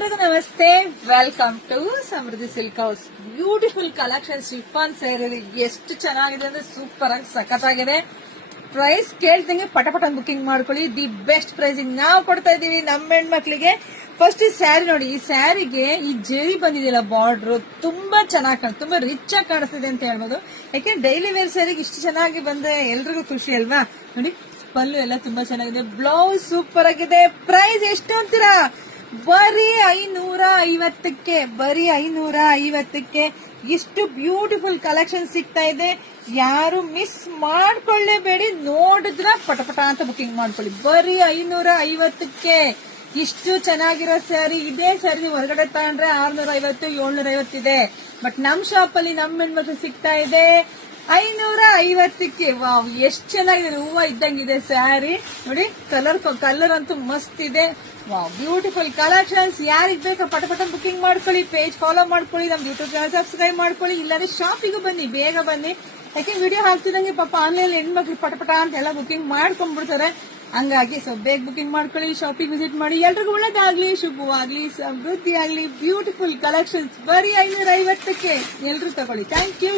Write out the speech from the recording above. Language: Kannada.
ನಮಸ್ತೆ, welcome to Samruddhi silk house. Beautiful collection chiffon saree ಎಷ್ಟು ಚೆನ್ನಾಗಿದೆ ಅಂದ್ರೆ ಸೂಪರ್ ಆಗಿ ಸಖತ್ತಾಗಿದೆ. ಪ್ರೈಸ್ ಕೇಳ್ದಂಗೆ ಪಟಪಟ ಬುಕಿಂಗ್ ಮಾಡ್ಕೊಳ್ಳಿ. ದಿ ಬೆಸ್ಟ್ ಪ್ರೈಸಿಂಗ್ ನಾವು ಕೊಡ್ತಾ ಇದೀವಿ ನಮ್ಮ ಹೆಣ್ಮಕ್ಳಿಗೆ. ಫಸ್ಟ್ ಈ ಸ್ಯಾರಿ ನೋಡಿ, ಈ ಸ್ಯಾರಿಗೆ ಈ ಜರಿ ಬಂದಿದೆಯಲ್ಲ ಬಾರ್ಡರ್ ತುಂಬಾ ಚೆನ್ನಾಗಿ ಕಾಣಿಸ್ತದೆ, ತುಂಬಾ ರಿಚ್ ಆಗಿ ಕಾಣಿಸ್ತಿದೆ ಅಂತ ಹೇಳ್ಬೋದು. ಯಾಕೆಂದ್ರೆ ಡೈಲಿ ವೇರ್ ಸ್ಯಾರಿಗೆ ಇಷ್ಟು ಚೆನ್ನಾಗಿ ಬಂದ್ರೆ ಎಲ್ರಿಗೂ ಖುಷಿ ಅಲ್ವಾ. ನೋಡಿ ಪಲ್ಲು ಎಲ್ಲ ತುಂಬಾ ಚೆನ್ನಾಗಿದೆ, ಬ್ಲೌಸ್ ಸೂಪರ್ ಆಗಿದೆ. ಪ್ರೈಸ್ ಎಷ್ಟು ಅಂತೀರಾ? ಬರೀ 550ಕ್ಕೆ, ಬರೀ 550ಕ್ಕೆ ಇಷ್ಟು ಬ್ಯೂಟಿಫುಲ್ ಕಲೆಕ್ಷನ್ ಸಿಗ್ತಾ ಇದೆ. ಯಾರು ಮಿಸ್ ಮಾಡ್ಕೊಳ್ಳೇಬೇಡಿ, ನೋಡಿದ್ರ ಪಟಪಟ ಅಂತ ಬುಕಿಂಗ್ ಮಾಡ್ಕೊಳ್ಳಿ. ಬರೀ 550ಕ್ಕೆ ಇಷ್ಟು ಚೆನ್ನಾಗಿರೋ ಸ್ಯಾರಿ. ಇದೇ ಸ್ಯಾರಿ ಹೊರಗಡೆ ತಗೊಂಡ್ರೆ 650, 750 ಇದೆ. ಬಟ್ ನಮ್ ಶಾಪ್ ಅಲ್ಲಿ ನಮ್ ಹೆಣ್ಮಕ್ಳು ಸಿಗ್ತಾ ಇದೆ 550ಕ್ಕೆ. ವಾವ್, ಎಷ್ಟು ಚೆನ್ನಾಗಿದೆ, ಹೂವ ಇದ್ದಂಗಿದೆ ಸ್ಯಾರಿ. ನೋಡಿ ಕಲರ್ ಅಂತೂ ಮಸ್ತ್ ಇದೆ. Wow, beautiful collections. ಯಾರಿಗ್ ಬೇಕಾ ಪಟಪಟ ಬುಕಿಂಗ್ ಮಾಡ್ಕೊಳ್ಳಿ. ಪೇಜ್ ಫಾಲೋ ಮಾಡ್ಕೊಳ್ಳಿ, ನಮ್ ಯೂಟ್ಯೂಬ್ ಚಾನಲ್ ಸಬ್ಸ್ಕ್ರೈಬ್ ಮಾಡ್ಕೊಳ್ಳಿ. ಇಲ್ಲಾಂದ್ರೆ ಶಾಪಿಗೂ ಬನ್ನಿ, ಬೇಗ ಬನ್ನಿ. ಯಾಕೆ ವಿಡಿಯೋ ಹಾಕ್ತಿದಂಗೆ ಪಾಪ ಆನ್ಲೈನ್ ಹೆಣ್ಮಕ್ಳು ಪಟಪಟ ಅಂತ ಎಲ್ಲ ಬುಕಿಂಗ್ ಮಾಡ್ಕೊಂಡ್ಬಿಡ್ತಾರೆ. ಹಂಗಾಗಿ ಬೇಗ ಬುಕಿಂಗ್ ಮಾಡ್ಕೊಳ್ಳಿ, ಶಾಪಿಂಗ್ ವಿಸಿಟ್ ಮಾಡಿ. ಎಲ್ರಿಗೂ ಒಳ್ಳೇದಾಗ್ಲಿ, ಶುಭವಾಗ್ಲಿ, ಸಮೃದ್ಧಿ ಆಗ್ಲಿ. ಬ್ಯೂಟಿಫುಲ್ ಕಲೆಕ್ಷನ್ಸ್ ಬರೀ 550ಕ್ಕೆ ಎಲ್ರು ತಗೊಳ್ಳಿ. Thank you.